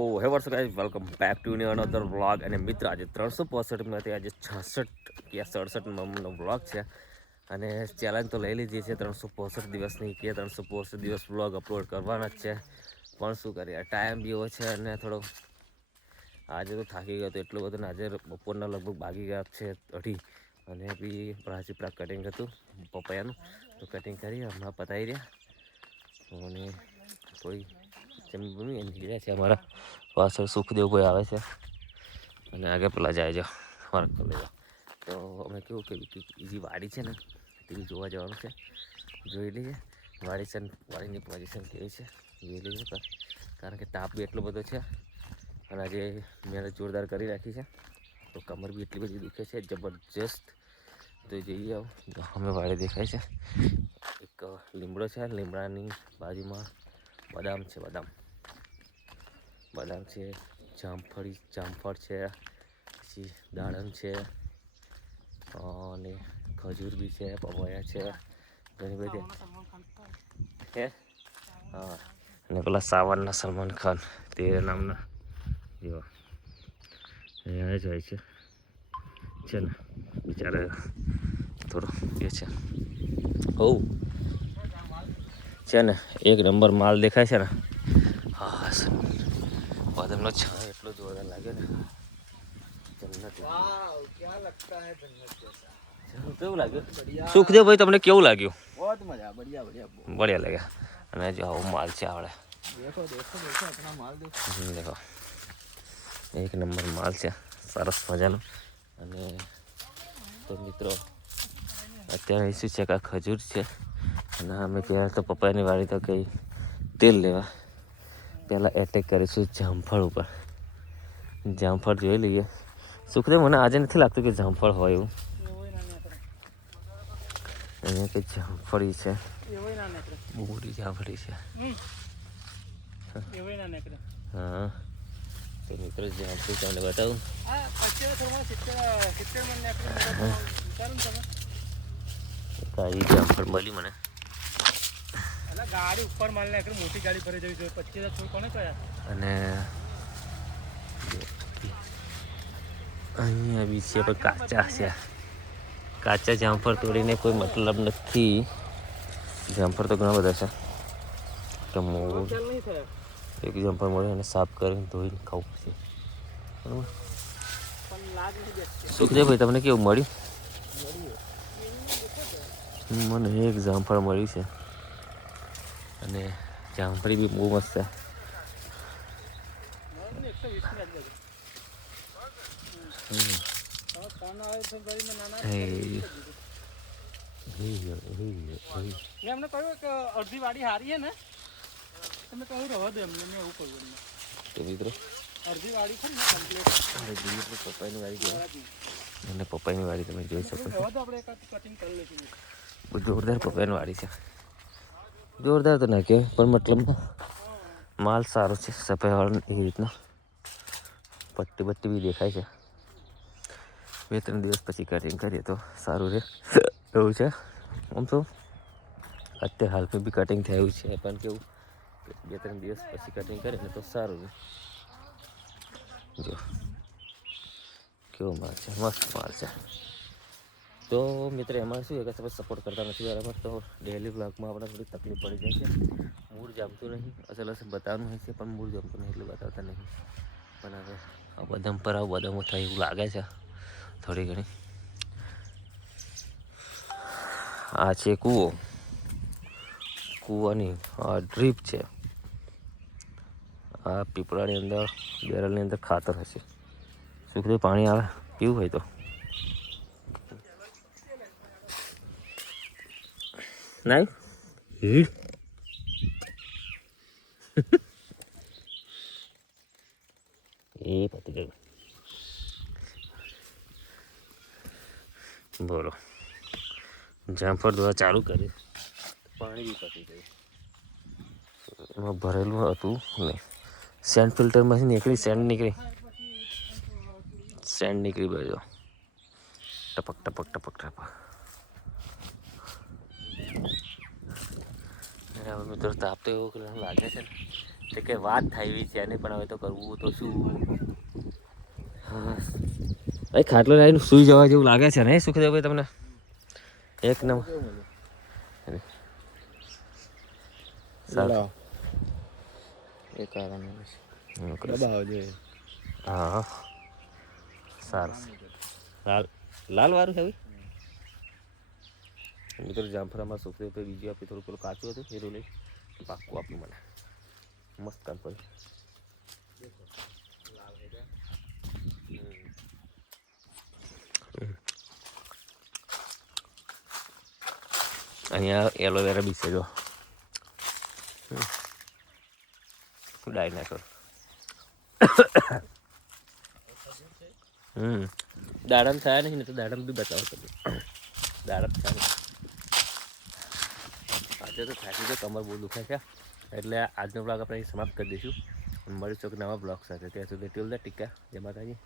તો હે વર્ષ guys welcome back to another vlog. અને મિત્ર આજે 365માંથી આજે 66 કે 67નો વ્લોગ છે. અને ચેલેન્જ તો લઈ લીધી છે 365 દિવસની કે 365 દિવસ વ્લોગ અપલોડ કરવાના જ છે. પણ શું કરીએ, ટાઈમ બી એવો છે અને થોડો આજે તો થાકી ગયો હતો એટલું બધું. આજે બપોરના લગભગ વાગી ગયા છે 2:30. અને બી પ્રાચીપરા કટિંગ હતું પપૈયાનું, તો કટિંગ કરી હમણાં પતાવી રહ્યા. અને કોઈ જમી નીકળ્યા છે. અમારા પાછળ સુખદેવભાઈ આવે છે અને આગળ પેલા જાય છે વર્ક કરી લેવા. તો અમે કેવું કે બીજી વાડી છે ને તે જોવા જવાનું છે. જોઈ લઈએ વાડી છે, વાડીની પોઝિશન કેવી છે જોઈ લઈએ. કારણ કે તાપ બી એટલો બધો છે અને આજે મહેનત જોરદાર કરી રાખી છે, તો કમર બી એટલી બધી દુખે છે જબરજસ્ત. તો જઈએ આવો અમે વાડી દેખાય છે, એક લીમડો છે, લીમડાની બાજુમાં બદામ છે, બદામ છે, જામફળ છે, પછી દાડમ છે અને ખજૂર બી છે, પપૈયા છે, ઘણી બધી હે. હા, અને પેલા સાવનના સલમાન ખાન તે નામના જો અહીંયા જ હોય છે ને બિચારા થોડો એ છે. હોવ છે ને એક નંબર માલ દેખાય છે ને. હા, બદામનો છાંયો એટલો જોરદાર લાગે ને, જન્નત. કેવું લાગ્યું સુખદેવભાઈ, તમને કેવું લાગ્યું? બઢિયા લાગ્યા. અને જો આવો માલ છે આવડે, દેખો એક નંબર માલ છે, સરસ મજાનો. અને તો મિત્રો અત્યારે શું છે કે આ ખજૂર છે અને અમે પહેલાં તો પપ્પાની વાડી તો કંઈ તેલ લેવા પહેલાં એટેક કરીશું જામફળ ઉપર. જામફળ જોઈ લઈએ. સુખદેવ, મને આજે નથી લાગતું કે જામફળ હોય એવું. અહીંયા કંઈ જામફળી છે, બહુ મોટી જામફળી છે. હા, તો મિત્રો જામફળી તમને બતાવું. તારી જામફળ મળી મને. ગાડી ઉપર માલ નાખી, મોટી ગાડી ભરી જવી જોઈએ. 25,000 કોને કહ્યા? અને અહીંયા બી છે પણ કાચા છે. કાચા જામફળ તોડીને કોઈ મતલબ નથી. જામફળ તો ઘણા બધા છે. તો એક જામફળ મળે અને સાફ કરીને ધોઈને ખાવું પડશે. બરાબર. સુખદેવભાઈ, તમને કેવું મળ્યું? મને એક જામફળ મળ્યું છે અને જામફળી બી બહુ મસ્ત છે. એમને કહ્યું કે અડધી વાડી હારી છે ને, તમે કહ્યું રહો દે એમને, એવું કહ્યું એમને. તો મિત્રો અડધી વાડી છે ને કમ્પ્લીટ પપ્પાની વાડી છે અને પપ્પાની વાડી તમે જોઈ શકો છો. બહુ જોરદાર પપ્પાની વાડી છે. જોરદાર તો ના કહેવાય પણ મતલબ માલ સારો છે, સફેદ વાળો એવી રીતના પટ્ટી બટ્ટી બી દેખાય છે. 2-3 દિવસ પછી કટિંગ કરીએ તો સારું રહે એવું છે. આમ તો અત્યારે હાલમાં બી કટિંગ થયું છે, પણ કેવું 2-3 દિવસ પછી કટિંગ કરીએ ને તો સારું રહે. જો કેવો માલ છે, મસ્ત માલ છે. તો મિત્ર એમાં શું છે કે તમે સપોર્ટ કરતા નથી બરાબર, તો ડેલી વ્લોગમાં આપણે થોડી તકલીફ પડી જાય છે. મૂડ જમતું નહીં, અસલ બતાવવાનું હોય છે પણ મૂડ જમતું નહીં એટલે બતાવતા નહીં. પણ હવે આ બદામ પર બદામો થાય એવું લાગે છે થોડી ઘણી. આ છે કૂવાની આ ડ્રીપ છે. આ પીપળાની અંદર બેરલની અંદર ખાતર હશે. શું કીધું પાણી આવે પીવું હોય તો નહીં એ પતી ગયું. બોલો, જામફળ દોવા ચાલુ કરી, પાણી બી પતી ગયું. એમાં ભરેલું હતું ને સેન્ડ ફિલ્ટરમાંથી નીકળી સેન્ડ નીકળી બાજુ ટપક ટપક ટપક ટપક. હવે મિત્રો તાપ તો એવો લાગે છે ને તો કે વાત થાય એવી છે નહીં, પણ હવે તો કરવું તો શું. હા ભાઈ ખાટલો લાવીને સૂઈ જવા જેવું લાગે છે ને સુખદેવભાઈ તમને? એક નંબર. સારું. એ કારણ હા સારું. લાલ વાળું છે મિત્રો. જામફળામાં સુખદેવભાઈ બીજું આપી થોડું પેલું કાચું હતું એ લઈ પાક્કું આપ્યું મને. મસ્ત કામ કર્યું. અહીંયા એલોવેરા બી છે જો, ડાયનાસોર. દાડમ થયા નહીં ને તો દાડમ બી બતાવો તમે. દાડમ થયા આજે તો થાકી છે, કમર બહુ દુખાય છે, એટલે આજનો બ્લોગ આપણે સમાપ્ત કરી દઈશું. મળીશું નવા બ્લોગ સાથે. ત્યાં સુધી ટીલ ધ ટીકા. જય માતાજી.